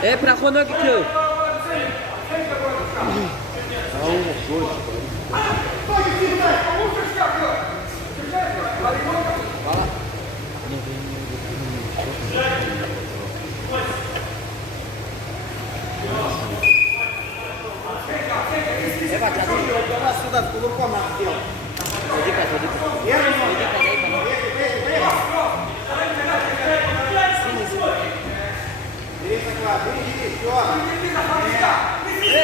Проходной кик. Сюда, с кулаком надо сделать. Иди-ка. Бери заклад, бери, все.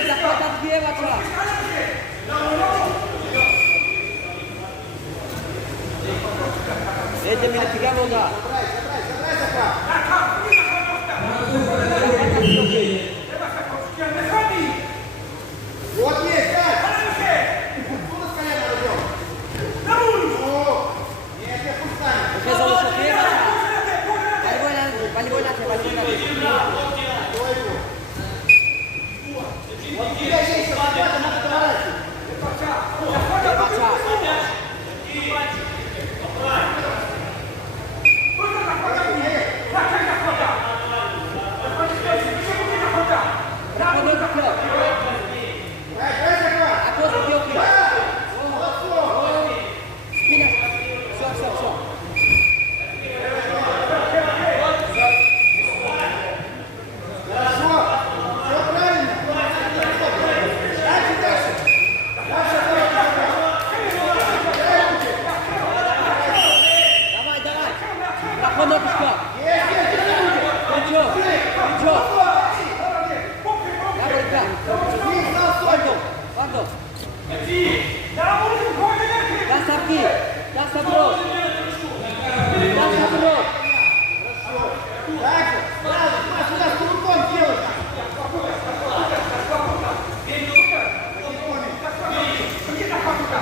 Захват отбиваться. Это меня фига да. Забрай заклад. Вот есть, дай. Откуда с колена идем? Нет, я пусть Ты залушил первый. Волевой на. Вот у тебя есть свобода, надо поворачивать.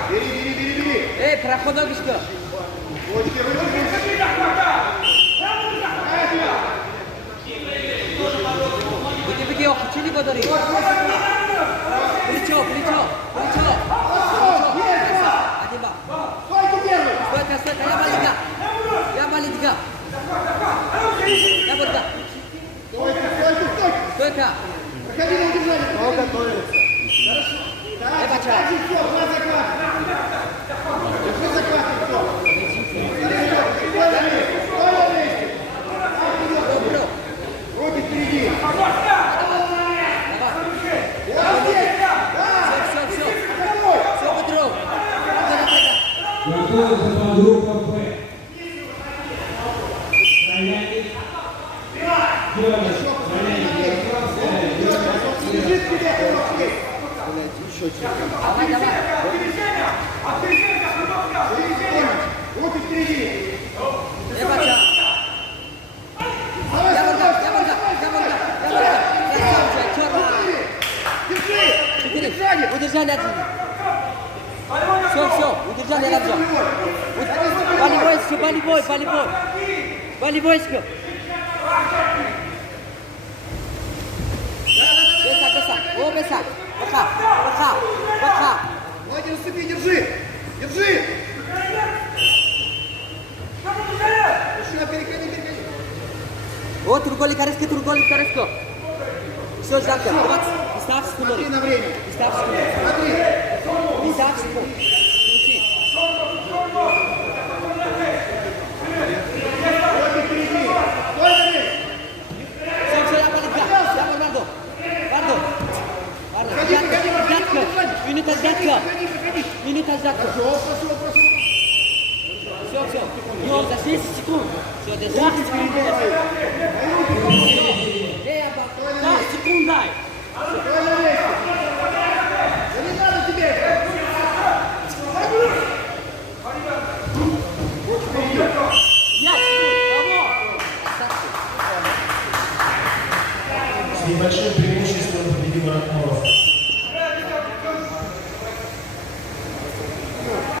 Бери. Проходной кик. Беги, чили подари. Плечо. Один ба. Стойка, я малитга. Я борьба. Стойка. Проходи на удержание. Он готовится. Хорошо. Бача. Держи заклад, руки впереди. Все, Петров. Группа Б. Руки впереди. Бача. Удержание один. Все, удержание один. Волейбольский. Беса. Пока. Владимир, ступи, держи. Мужчина, переходи. Вот, турголи кареска. Все, ждать. Ставь секунду. Смотри на время. Смотри. Ставь секунду. Руки впереди. Стой на месте. Все, я Вардо. Минута взятка. Пошел. Все. Йор, за 10 секунд. Все, держи. 10 секунд дай. Стой на месте. Да не надо тебе это. С небольшим преимуществом победил Рахмаров.